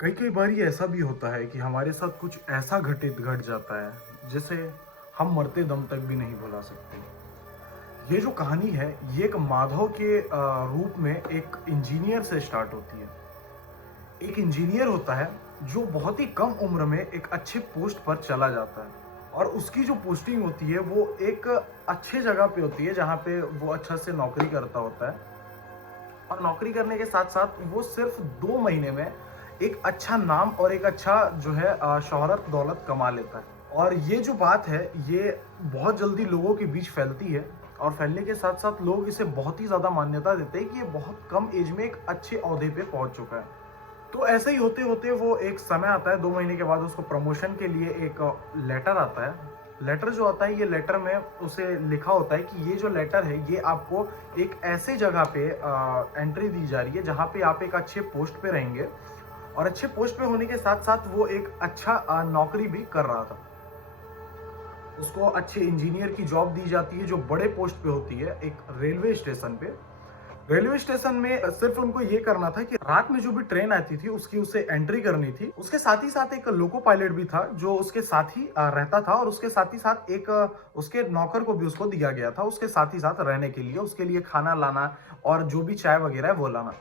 कई कई बार ये ऐसा भी होता है कि हमारे साथ कुछ ऐसा घट जाता है जिसे हम मरते दम तक भी नहीं भुला सकते। ये जो कहानी है ये एक माधव के रूप में एक इंजीनियर से स्टार्ट होती है। एक इंजीनियर होता है जो बहुत ही कम उम्र में एक अच्छे पोस्ट पर चला जाता है और उसकी जो पोस्टिंग होती है वो एक अच्छे जगह पे होती है जहाँ पे वो अच्छा से नौकरी करता होता है। और नौकरी करने के साथ साथ वो सिर्फ 2 महीने में एक अच्छा नाम और एक अच्छा जो है शोहरत दौलत कमा लेता है। और ये जो बात है ये बहुत जल्दी लोगों के बीच फैलती है और फैलने के साथ साथ लोग इसे बहुत ही ज़्यादा मान्यता देते हैं कि ये बहुत कम एज में एक अच्छे ओहदे पे पहुंच चुका है। तो ऐसे ही होते होते वो एक समय आता है, 2 महीने के बाद उसको प्रमोशन के लिए एक लेटर आता है। लेटर जो आता है ये लेटर में उसे लिखा होता है कि ये जो लेटर है ये आपको एक ऐसे जगह पे एंट्री दी जा रही है जहाँ पे आप एक अच्छे पोस्ट पे रहेंगे। और अच्छे पोस्ट पे होने के साथ साथ वो एक अच्छा नौकरी भी कर रहा था। उसको अच्छे इंजीनियर की जॉब दी जाती है जो बड़े पोस्ट पे होती है एक रेलवे स्टेशन पे। रेलवे स्टेशन में सिर्फ उनको ये करना था कि रात में जो भी ट्रेन आती थी उसकी उसे एंट्री करनी थी। उसके साथ ही साथ एक लोको पायलट भी था जो उसके साथ ही रहता था और उसके साथ ही साथ एक उसके नौकर को भी उसको दिया गया था उसके साथ ही साथ रहने के लिए, उसके लिए खाना लाना और जो भी चाय वगैरह है वो लाना।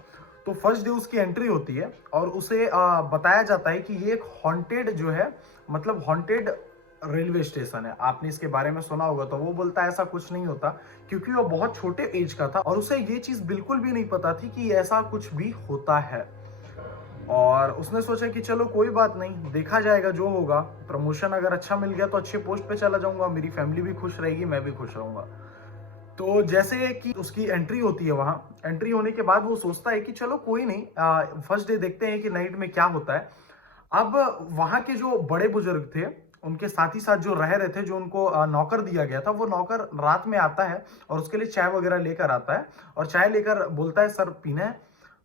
तो फर्स्ट डे उसकी एंट्री होती है और उसे बताया जाता है कि ये एक हॉन्टेड जो है, मतलब हॉन्टेड रेलवे स्टेशन है। आपने इसके बारे में सुना होगा। तो वो बोलता है ऐसा कुछ नहीं होता, क्योंकि वो बहुत छोटे एज का था और उसे ये चीज बिल्कुल भी नहीं पता थी कि ऐसा कुछ भी होता है। और उसने सोचा कि चलो कोई बात नहीं, देखा जाएगा जो होगा। प्रमोशन अगर अच्छा मिल गया तो अच्छे पोस्ट पे चला जाऊंगा, मेरी फैमिली भी खुश रहेगी, मैं भी खुश रहूंगा। तो जैसे कि उसकी एंट्री होती है, वहां एंट्री होने के बाद वो सोचता है कि चलो कोई नहीं, फर्स्ट डे देखते हैं कि नाइट में क्या होता है। अब वहां के जो बड़े बुजुर्ग थे उनके साथ ही साथ जो रह रहे थे, जो उनको नौकर दिया गया था, वो नौकर रात में आता है और उसके लिए चाय वगैरह लेकर आता है और चाय लेकर बोलता है सर पीना है।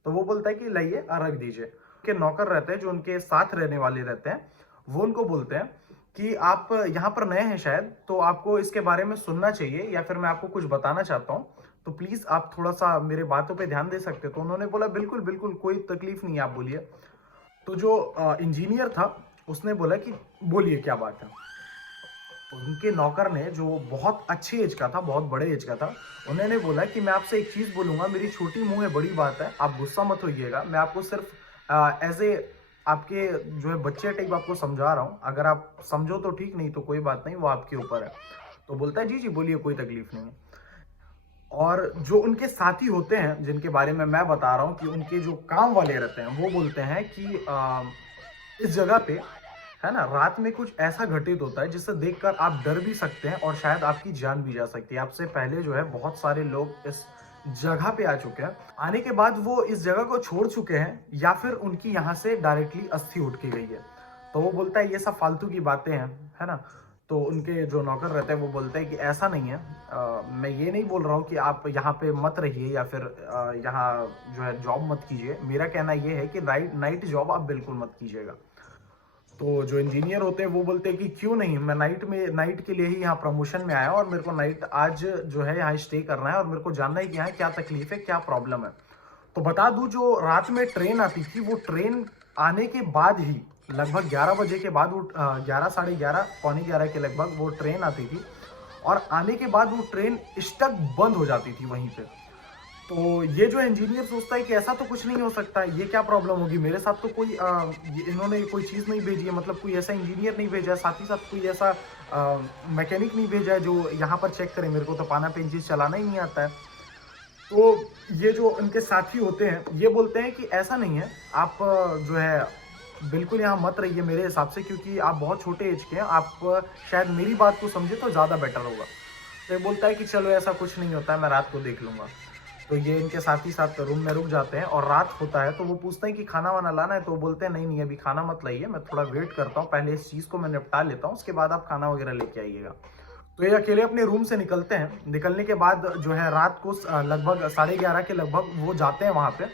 तो वो बोलता है कि लाइए रख दीजिए। के नौकर रहते हैं जो उनके साथ रहने वाले रहते हैं, वो उनको बोलते हैं कि आप यहाँ पर नए हैं शायद, तो आपको इसके बारे में सुनना चाहिए या फिर मैं आपको कुछ बताना चाहता हूँ, तो प्लीज आप थोड़ा सा मेरे बातों पे ध्यान दे सकते हो। तो उन्होंने बोला बिल्कुल बिल्कुल, कोई तकलीफ नहीं है, आप बोलिए। तो जो इंजीनियर था उसने बोला कि बोलिए क्या बात है। उनके नौकर ने, जो बहुत अच्छी एज का था, बहुत बड़े एज का था, उन्होंने बोला कि मैं आपसे एक चीज बोलूंगा, मेरी छोटी मुंह है बड़ी बात है, आप गुस्सा मत होइएगा, मैं आपको सिर्फ एज ए आपके जो है बच्चे टाइप आपको समझा रहा हूँ। अगर आप समझो तो ठीक, नहीं तो कोई बात नहीं, वो आपके ऊपर है। तो बोलता है जी जी बोलिए, कोई तकलीफ नहीं है। और जो उनके साथी होते हैं जिनके बारे में मैं बता रहा हूँ कि उनके जो काम वाले रहते हैं, वो बोलते हैं कि इस जगह पे है ना, रात में कुछ ऐसा घटित होता है जिसे देखकर आप डर भी सकते हैं और शायद आपकी जान भी जा सकती है। आपसे पहले जो है बहुत सारे लोग इस जगह पे आ चुके हैं, आने के बाद वो इस जगह को छोड़ चुके हैं या फिर उनकी यहाँ से डायरेक्टली अस्थि उठ के गई है। तो वो बोलता है ये सब फालतू की बातें हैं, है ना। तो उनके जो नौकर रहते हैं वो बोलते हैं कि ऐसा नहीं है, मैं ये नहीं बोल रहा हूँ कि आप यहाँ पे मत रहिए या फिर यहाँ जो है जॉब मत कीजिए। मेरा कहना ये है कि नाइट जॉब आप बिल्कुल मत कीजिएगा। तो जो इंजीनियर होते हैं वो बोलते हैं कि क्यों नहीं, मैं नाइट के लिए ही यहाँ प्रमोशन में आया और मेरे को नाइट आज जो है यहाँ स्टे करना है और मेरे को जानना है कि यहाँ क्या तकलीफ है, क्या प्रॉब्लम है। तो बता दूं, जो रात में ट्रेन आती थी वो ट्रेन आने के बाद ही लगभग 11 बजे के बाद वो 11 साढ़े 11 पौने 11 के लगभग वो ट्रेन आती थी और आने के बाद वो ट्रेन स्टक बंद हो जाती थी वहीं पे। तो ये जो इंजीनियर सोचता है कि ऐसा तो कुछ नहीं हो सकता, ये क्या प्रॉब्लम होगी, मेरे साथ तो कोई इन्होंने कोई चीज़ नहीं भेजी है, मतलब कोई ऐसा इंजीनियर नहीं भेजा है, साथ ही साथ कोई ऐसा मैकेनिक नहीं भेजा है जो यहाँ पर चेक करे, मेरे को तो पाना पेंचिस चलाना ही नहीं आता है। तो ये जो इनके साथी होते हैं ये बोलते हैं कि ऐसा नहीं है, आप जो है बिल्कुल यहाँ मत रहिए मेरे हिसाब से, क्योंकि आप बहुत छोटे एज के हैं, आप शायद मेरी बात को समझे तो ज़्यादा बेटर होगा। तो ये बोलता है कि चलो ऐसा कुछ नहीं होता है, मैं रात को देख लूंगा। तो ये इनके साथ ही साथ रूम में रुक जाते हैं और रात होता है तो वो पूछते हैं कि खाना वाना लाना है। तो वो बोलते हैं नहीं नहीं, अभी खाना मत लाइए, मैं थोड़ा वेट करता हूँ, पहले इस चीज़ को मैं निपटा लेता हूँ, उसके बाद आप खाना वगैरह लेके आइएगा। तो ये अकेले अपने रूम से निकलते हैं। निकलने के बाद जो है रात को लगभग साढ़े 11 के लगभग वो जाते हैं वहां पे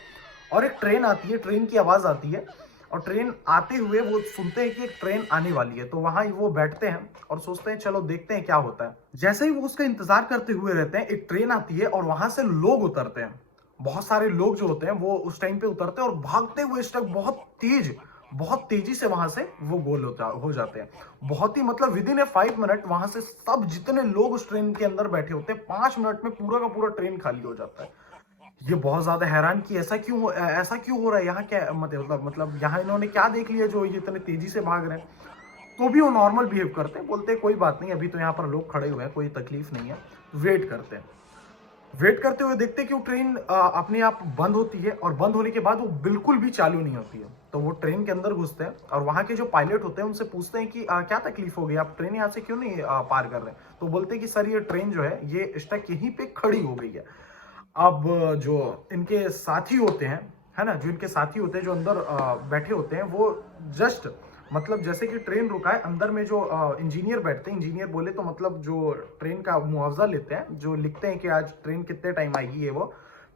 और एक ट्रेन आती है, ट्रेन की आवाज आती है और ट्रेन आते हुए वो सुनते हैं कि एक ट्रेन आने वाली है। तो वहां वो बैठते हैं और सोचते हैं चलो देखते हैं क्या होता है। जैसे ही वो उसका इंतजार करते हुए रहते हैं, एक ट्रेन आती है और वहां से लोग उतरते हैं। बहुत सारे लोग जो होते हैं वो उस टाइम पे उतरते हैं और भागते हुए इस तक बहुत तेज बहुत तेजी से वहां से वो गोल हो जाते हैं। बहुत ही मतलब विद इन ए 5 मिनट वहां से सब जितने लोग उस ट्रेन के अंदर बैठे होते हैं, 5 मिनट में पूरा का पूरा ट्रेन खाली हो जाता है। ये बहुत ज्यादा हैरान कि ऐसा क्यों हो रहा है यहाँ, क्या मतलब यहाँ इन्होंने क्या देख लिया जो ये इतने तेजी से भाग रहे हैं। तो भी वो नॉर्मल बिहेव करते हैं, बोलते हैं कोई बात नहीं, अभी तो यहाँ पर लोग खड़े हुए हैं, कोई तकलीफ नहीं है, वेट करते हैं। वेट करते हुए देखते हैं कि वो ट्रेन अपने आप बंद होती है, और बंद होने के बाद वो बिल्कुल भी चालू नहीं होती है। तो वो ट्रेन के अंदर घुसते हैं और वहां के जो पायलट होते हैं उनसे पूछते हैं कि क्या तकलीफ हो गई, आप ट्रेन यहाँ से क्यों नहीं पार कर रहे हैं। तो बोलते हैं कि सर ये ट्रेन जो है ये स्टक यहीं पे खड़ी हो गई है। अब जो इनके साथी होते हैं, है ना, जो इनके साथी होते हैं जो अंदर बैठे होते हैं, वो जस्ट मतलब जैसे कि ट्रेन रुका है, अंदर में जो इंजीनियर बैठते हैं, इंजीनियर बोले तो मतलब जो ट्रेन का मुआवजा लेते हैं, जो लिखते हैं कि आज ट्रेन कितने टाइम आएगी ये वो,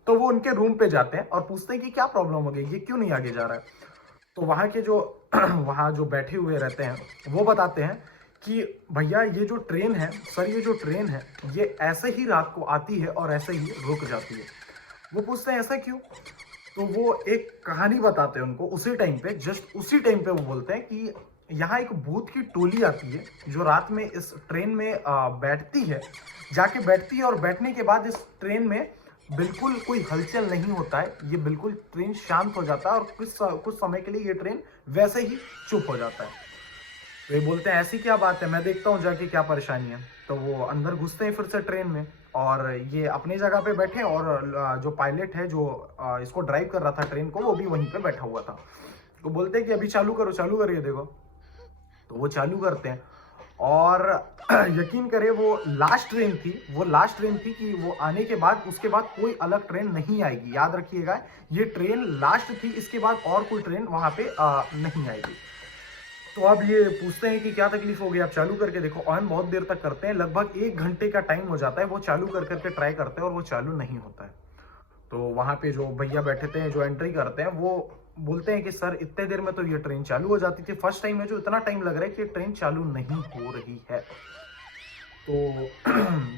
तो वो उनके रूम पे जाते हैं और पूछते हैं कि क्या प्रॉब्लम हो गई, ये क्यों नहीं आगे जा रहा है। तो वहाँ के जो वहाँ जो बैठे हुए रहते हैं वो बताते हैं कि भैया ये जो ट्रेन है सर, ये जो ट्रेन है ये ऐसे ही रात को आती है और ऐसे ही रुक जाती है। वो पूछते हैं ऐसा क्यों। तो वो एक कहानी बताते हैं उनको उसी टाइम पे, जस्ट उसी टाइम पे वो बोलते हैं कि यहाँ एक भूत की टोली आती है जो रात में इस ट्रेन में बैठती है, जाके बैठती है, और बैठने के बाद इस ट्रेन में बिल्कुल कोई हलचल नहीं होता है, ये बिल्कुल ट्रेन शांत हो जाता है और कुछ समय के लिए ये ट्रेन वैसे ही चुप हो जाता है। तो ये बोलते हैं ऐसी क्या बात है, मैं देखता हूँ जाके क्या परेशानी है। तो वो अंदर घुसते हैं फिर से ट्रेन में, और ये अपनी जगह पे बैठे, और जो पायलट है जो इसको ड्राइव कर रहा था ट्रेन को, वो भी वहीं पे बैठा हुआ था। तो बोलते हैं कि अभी चालू करो, चालू करिए देखो। तो वो चालू करते हैं, और यकीन करें वो लास्ट ट्रेन थी, वो लास्ट ट्रेन थी कि वो आने के बाद उसके बाद कोई अलग ट्रेन नहीं आएगी, याद रखिएगा, ये ट्रेन लास्ट थी, इसके बाद और कोई ट्रेन वहां पे नहीं आएगी। तो अब ये पूछते हैं कि क्या तकलीफ हो गई, आप चालू करके देखो। ऑन बहुत देर तक करते हैं, लगभग 1 घंटे का टाइम हो जाता है, वो चालू कर करके ट्राई करते हैं और वो चालू नहीं होता है। तो वहां पे जो भैया बैठे थे जो एंट्री करते हैं, वो बोलते हैं कि सर इतने देर में तो ये ट्रेन चालू हो जाती थी, फर्स्ट टाइम में जो इतना टाइम लग रहा है कि ट्रेन चालू नहीं हो रही है। तो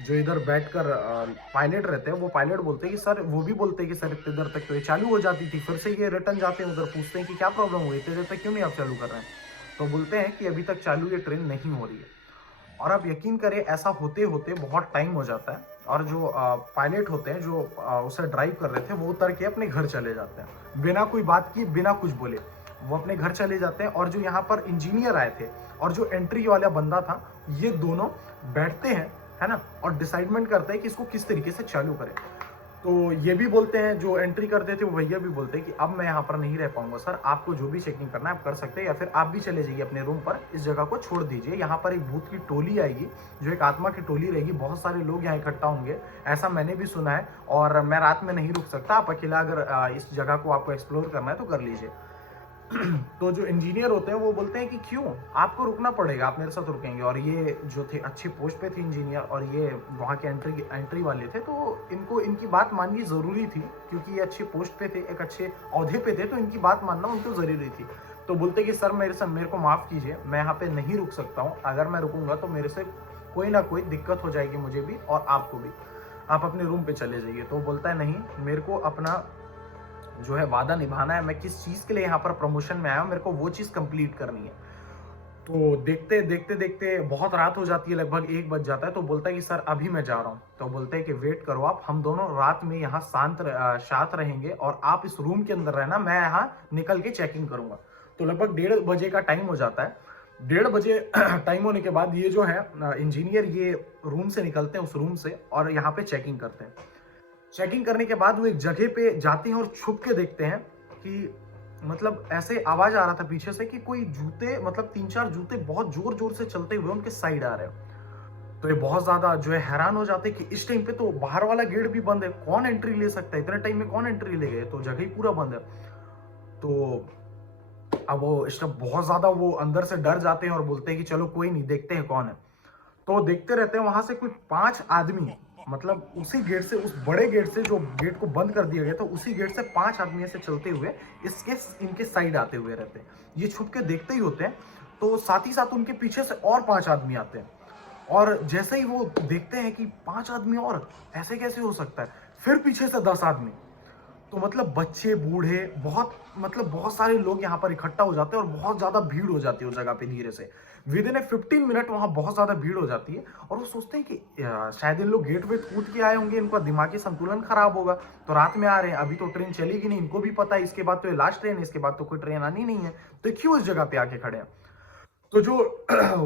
जो इधर बैठकर पायलट रहते हैं, वो पायलट बोलते हैं कि सर, वो भी बोलते हैं कि सर इतने देर तक तो ये चालू हो जाती थी, फिर से ये रिटर्न जाते हैं उधर, पूछते हैं कि क्या प्रॉब्लम हुई, इतने देर तक क्यों नहीं आप चालू कर रहे हैं। तो बोलते हैं कि अभी तक चालू ये ट्रेन नहीं हो रही है। और आप यकीन करें ऐसा होते होते बहुत टाइम हो जाता है, और जो पायलट होते हैं जो उसे ड्राइव कर रहे थे, वो उतर के अपने घर चले जाते हैं बिना कोई बात किए, बिना कुछ बोले वो अपने घर चले जाते हैं। और जो यहाँ पर इंजीनियर आए थे और जो एंट्री वाला बंदा था, ये दोनों बैठते हैं, है ना, और डिसाइडमेंट करते हैं कि इसको किस तरीके से चालू करें। तो ये भी बोलते हैं, जो एंट्री करते थे वो भैया भी बोलते हैं कि अब मैं यहाँ पर नहीं रह पाऊंगा सर, आपको जो भी चेकिंग करना है आप कर सकते हैं, या फिर आप भी चले जाइए अपने रूम पर, इस जगह को छोड़ दीजिए, यहाँ पर एक भूत की टोली आएगी, जो एक आत्मा की टोली रहेगी, बहुत सारे लोग यहाँ इकट्ठा होंगे, ऐसा मैंने भी सुना है, और मैं रात में नहीं रुक सकता, आप अकेला अगर इस जगह को आपको एक्सप्लोर करना है तो कर लीजिए। तो जो इंजीनियर होते हैं वो बोलते हैं कि क्यों, आपको रुकना पड़ेगा, आप मेरे साथ रुकेंगे। और ये जो थे अच्छे पोस्ट पे थे इंजीनियर, और ये वहाँ के एंट्री वाले थे, तो इनको इनकी बात माननी ज़रूरी थी, क्योंकि ये अच्छे पोस्ट पे थे, एक अच्छे ओहदे पे थे, तो इनकी बात मानना उनको ज़रूरी थी। तो बोलते कि सर मेरे को माफ़ कीजिए, मैं यहाँ पे नहीं रुक सकता हूँ, अगर मैं रुकूंगा तो मेरे से कोई ना कोई दिक्कत हो जाएगी, मुझे भी और आपको भी, आप अपने रूम पे चले जाइए। तो बोलता है नहीं, मेरे को अपना जो है वादा निभाना है, मैं किस चीज़ के लिए यहाँ पर प्रमोशन में आया हूँ, मेरे को वो चीज़ कंप्लीट करनी है। तो देखते देखते देखते बहुत रात हो जाती है, लगभग 1 बज जाता है। तो बोलता है कि सर अभी मैं जा रहा हूँ। तो बोलते हैं कि वेट करो आप, हम दोनों रात में यहाँ शांत रहेंगे, और आप इस रूम के अंदर रहना, मैं यहाँ निकल के चेकिंग करूंगा। तो लगभग 1:30 बजे का टाइम हो जाता है। 1:30 बजे टाइम होने के बाद ये जो है इंजीनियर ये रूम से निकलते हैं, उस रूम से, और यहाँ पे चेकिंग करते हैं। चेकिंग करने के बाद वो एक जगह पे जाते हैं और छुप के देखते हैं कि मतलब ऐसे आवाज आ रहा था पीछे से कि कोई जूते, मतलब 3-4 जूते बहुत जोर जोर से चलते हुए उनके साइड आ रहे हैं। तो ये बहुत ज्यादा जो है हैरान हो जाते हैं कि इस टाइम पे तो बाहर वाला गेट भी बंद है, कौन एंट्री ले सकता है, इतने टाइम में कौन एंट्री ले गए, तो जगह ही पूरा बंद है। तो अब वो इस टाइम बहुत ज्यादा वो अंदर से डर जाते हैं और बोलते हैं कि चलो कोई नहीं, देखते हैं कौन है। तो देखते रहते हैं, वहां से कुछ 5 आदमी, मतलब उसी गेट से, उस बड़े गेट से जो गेट को बंद कर दिया गया था, उसी गेट से 5 आदमी ऐसे चलते हुए इसके इनके साइड आते हुए रहते हैं। ये छुप के देखते ही होते हैं, तो साथ ही साथ उनके पीछे से और 5 आदमी आते हैं। और जैसे ही वो देखते हैं कि 5 आदमी और, ऐसे कैसे हो सकता है, फिर पीछे से 10 आदमी। तो मतलब बच्चे, बूढ़े, बहुत सारे लोग यहाँ पर इकट्ठा हो जाते हैं और बहुत ज़्यादा भीड़ हो जाती है उस जगह पे धीरे से। विदिन ए 15 मिनट वहाँ बहुत ज़्यादा भीड़ हो जाती है और वो सोचते हैं कि शायद ये लोग गेट वेट कूद के आए होंगे, इनका दिमागी संतुलन खराब होगा, तो रात में आ रहे हैं, अभी तो ट्रेन चलेगी नहीं, इनको भी पता है इसके बाद तो ये लास्ट ट्रेन है, इसके बाद तो कोई ट्रेन आनी नहीं है, तो क्यों इस जगह पे आके खड़े हैं। तो जो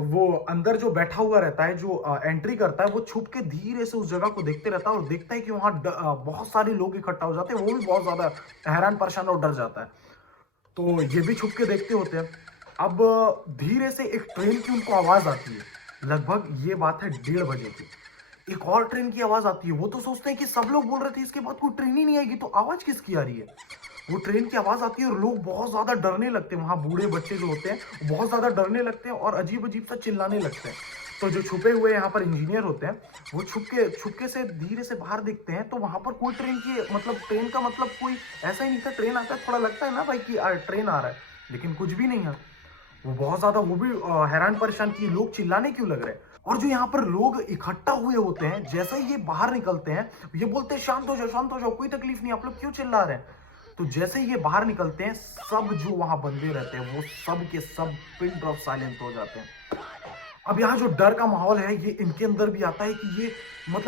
वो अंदर जो बैठा हुआ रहता है, जो एंट्री करता है, वो छुप के धीरे से उस जगह को देखते रहता है और देखता है कि वहां बहुत सारे लोग इकट्ठा हो जाते हैं। वो भी बहुत ज्यादा हैरान परेशान और डर जाता है, तो ये भी छुप के देखते होते हैं। अब धीरे से एक ट्रेन की उनको आवाज आती है, लगभग ये बात है 1:30 बजे की। एक और ट्रेन की आवाज आती है। वो तो सोचते हैं कि सब लोग बोल रहे थे इसके बाद कोई ट्रेन ही नहीं आएगी, तो आवाज किसकी आ रही है। वो ट्रेन की आवाज आती है और लोग बहुत ज्यादा डरने लगते हैं। वहां बूढ़े बच्चे जो होते हैं बहुत ज्यादा डरने लगते हैं और अजीब अजीब सा चिल्लाने लगते हैं। तो जो छुपे हुए यहाँ पर इंजीनियर होते हैं, वो छुपके से धीरे से बाहर देखते हैं, तो वहां पर कोई ट्रेन की ट्रेन का कोई ऐसा ही नहीं था। ट्रेन आता है, थोड़ा लगता है ना भाई कि ट्रेन आ रहा है, लेकिन कुछ भी नहीं है। वो बहुत ज्यादा वो भी हैरान परेशान कि लोग चिल्लाने क्यों लग रहे हैं। और जो यहाँ पर लोग इकट्ठा हुए होते हैं, जैसे ही ये बाहर निकलते हैं, ये बोलते हैं शांत हो जाओ, कोई तकलीफ नहीं, आप लोग क्यों चिल्ला रहे हैं। तो जैसे ही ये बाहर निकलते हैं, सब जो वहां बंदे रहते हैं वो सब के सब पिन ड्रॉप साइलेंट हो जाते हैं। अब यहाँ जो डर का माहौल है ये इनके अंदर भी आता है कि ये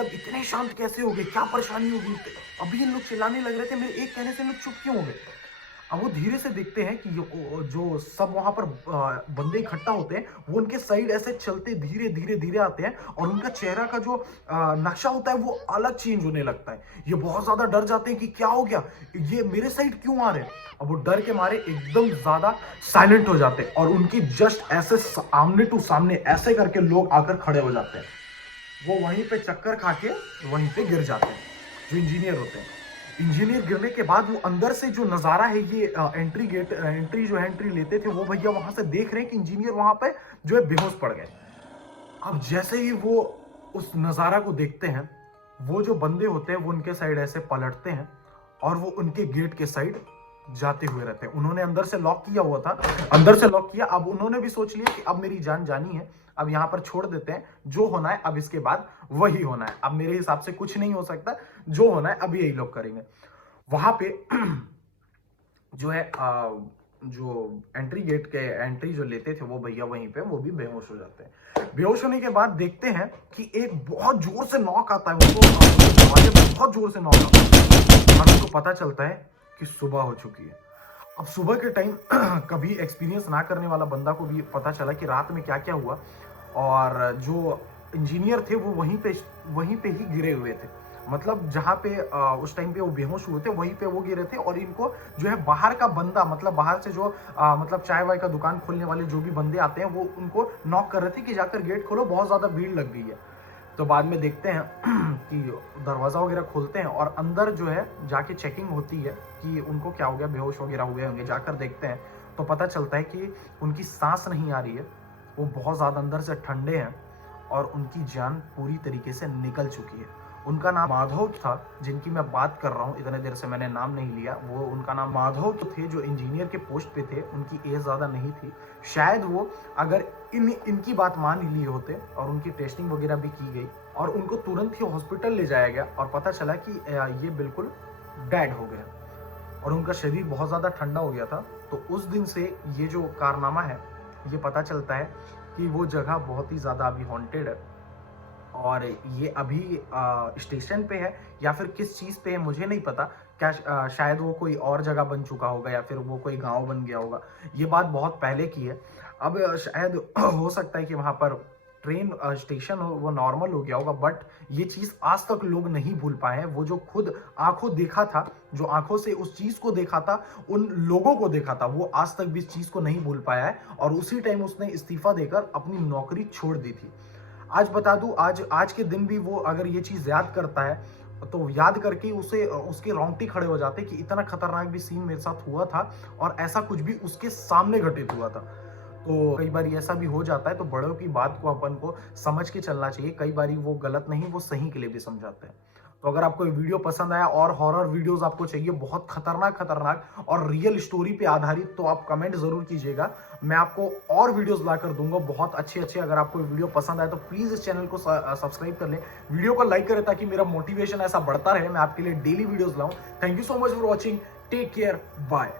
इतने शांत कैसे हो गए, क्या परेशानी होगी। अभी इन लोग चिल्लाने लग रहे थे, मेरे एक कहने से लोग चुप क्यों हो गए। अब वो धीरे से देखते हैं कि जो सब वहां पर बंदे इकट्ठा होते हैं, वो उनके साइड ऐसे चलते धीरे धीरे धीरे आते हैं और उनका चेहरा का जो नक्शा होता है वो अलग चेंज होने लगता है। ये बहुत ज्यादा डर जाते हैं कि क्या हो गया, ये मेरे साइड क्यों आ रहे हैं। अब वो डर के मारे एकदम ज्यादा साइलेंट हो जाते हैं और उनकी जस्ट ऐसे सामने टू सामने ऐसे करके लोग आकर खड़े हो जाते हैं। वो वहीं पे चक्कर खा के वहीं पे गिर जाते हैं, जो इंजीनियर होते हैं। इंजीनियर गिरने के बाद वो अंदर से जो नजारा है, ये एंट्री लेते थे वो भैया वहां से देख रहे हैं कि इंजीनियर वहां पे जो है बेहोश पड़ गए। अब जैसे ही वो उस नजारा को देखते हैं, वो जो बंदे होते हैं वो उनके साइड ऐसे पलटते हैं और वो उनके गेट के साइड जाते हुए रहते हैं। उन्होंने अंदर से लॉक किया हुआ था, अंदर से लॉक किया। अब उन्होंने भी सोच लिया कि अब मेरी जान जानी है, अब यहाँ पर छोड़ देते हैं, जो होना है अब इसके बाद वही होना है, अब मेरे हिसाब से कुछ नहीं हो सकता, जो होना है अब यही लोग करेंगे। वहां पे जो है जो एंट्री जो लेते थे वो भैया वहीं पे वो भी बेहोश हो जाते हैं। बेहोश होने के बाद देखते हैं कि एक बहुत जोर से नॉक आता है उनको, बहुत जोर से नॉक आता है और उनको पता चलता है कि सुबह हो चुकी है। अब सुबह के टाइम कभी एक्सपीरियंस ना करने वाला बंदा को भी पता चला कि रात में क्या क्या हुआ। और जो इंजीनियर थे वो वहीं पे ही गिरे हुए थे। जहाँ पे उस टाइम पे वो बेहोश हुए थे वहीं पे वो गिरे थे। और इनको जो है बाहर का बंदा, बाहर से जो चाय वाय का दुकान खोलने वाले जो भी बंदे आते हैं वो उनको नॉक कर रहे थे कि जाकर गेट खोलो, बहुत ज्यादा भीड़ लग गई है। तो बाद में देखते हैं कि दरवाजा वगैरह खोलते हैं और अंदर जो है जाके चेकिंग होती है कि उनको क्या हो गया, बेहोश वगैरह हुए होंगे। जाकर देखते हैं तो पता चलता है कि उनकी सांस नहीं आ रही है, वो बहुत ज़्यादा अंदर से ठंडे हैं और उनकी जान पूरी तरीके से निकल चुकी है। उनका नाम माधव था, जिनकी मैं बात कर रहा हूँ, इतने देर से मैंने नाम नहीं लिया। वो उनका नाम माधव थे, जो इंजीनियर के पोस्ट पे थे। उनकी एज ज़्यादा नहीं थी। शायद वो अगर इनकी बात मान लिए होते और उनकी टेस्टिंग वगैरह भी की गई और उनको तुरंत ही हॉस्पिटल ले जाया गया और पता चला कि ये बिल्कुल डेड हो गया और उनका शरीर बहुत ज़्यादा ठंडा हो गया था। तो उस दिन से ये जो कारनामा है, ये पता चलता है कि वो जगह बहुत ही ज़्यादा अभी हॉन्टेड है। और ये अभी स्टेशन पे है या फिर किस चीज़ पे है मुझे नहीं पता। क्या शायद वो कोई और जगह बन चुका होगा या फिर वो कोई गांव बन गया होगा। ये बात बहुत पहले की है। अब शायद हो सकता है कि वहाँ पर ट्रेन स्टेशन हो वो नॉर्मल हो गया होगा, बट ये चीज़ आज तक लोग नहीं भूल पाए हैं। वो जो खुद आंखों देखा था, जो आंखों से उस चीज़ को देखा था, उन लोगों को देखा था, वो आज तक भी इस चीज़ को नहीं भूल पाया है। और उसी टाइम उसने इस्तीफा देकर अपनी नौकरी छोड़ दी थी। आज बता दूं, आज के दिन भी वो अगर ये चीज़ याद करता है तो याद करके उसे उसके रोंगटे खड़े हो जाते कि इतना खतरनाक भी सीन मेरे साथ हुआ था और ऐसा कुछ भी उसके सामने घटित हुआ था। तो कई बार ऐसा भी हो जाता है, तो बड़ों की बात को अपन को समझ के चलना चाहिए। कई बार वो गलत नहीं, वो सही के लिए भी समझाते हैं। तो अगर आपको ये वीडियो पसंद आया और हॉरर वीडियोस आपको चाहिए बहुत खतरनाक खतरनाक और रियल स्टोरी पे आधारित, तो आप कमेंट जरूर कीजिएगा। मैं आपको और वीडियोस लाकर दूंगा बहुत अच्छे अच्छे। अगर आपको ये वीडियो पसंद आए तो प्लीज इस चैनल को सब्सक्राइब कर लें, वीडियो को लाइक करें ताकि मेरा मोटिवेशन ऐसा बढ़ता रहे, मैं आपके लिए डेली वीडियोस लाऊं। Thank you so much for watching, take care, bye.